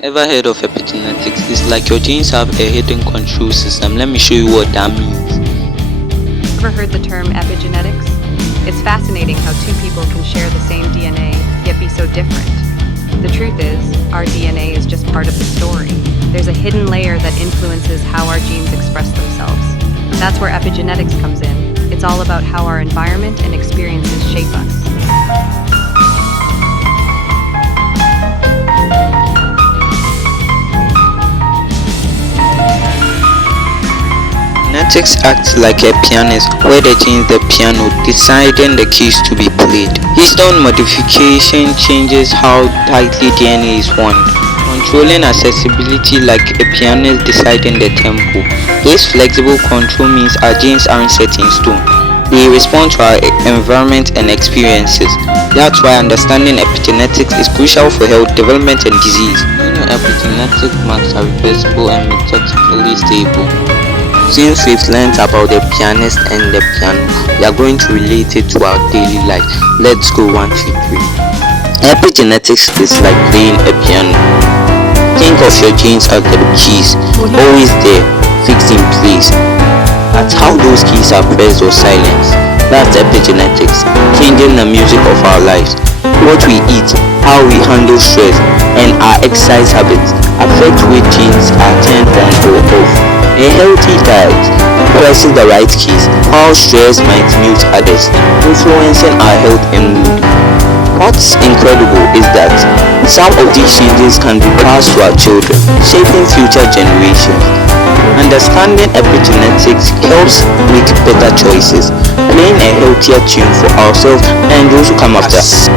Ever heard of epigenetics? It's like your genes have a hidden control system. Let me show you what that means. Ever heard the term epigenetics? It's fascinating how two people can share the same DNA, yet be so different. The truth is, our DNA is just part of the story. There's a hidden layer that influences how our genes express themselves. That's where epigenetics comes in. It's all about how our environment and experiences shape us. Genetics acts like a pianist where they change the piano, deciding the keys to be played. Histone modification changes how tightly DNA is wound, controlling accessibility like a pianist deciding the tempo. This flexible control means our genes aren't set in stone. They respond to our environment and experiences. That's why understanding epigenetics is crucial for health, development, and disease. Epigenetic marks are reversible and metabolically stable. Since we've learned about the pianist and the piano, we are going to relate it to our daily life. Let's go 1, 2, 3. Epigenetics is like playing a piano. Think of your genes as the keys, always there, fixed in place. That's how those keys are pressed or silenced. That's epigenetics, changing the music of our lives. What we eat, how we handle stress, and our exercise habits affect which genes are turned on or off. A healthy diet presses the right keys, how stress might mute others, influencing our health and mood. What's incredible is that some of these changes can be passed to our children, shaping future generations. Understanding epigenetics helps make better choices, playing a healthier tune for ourselves and those who come after us.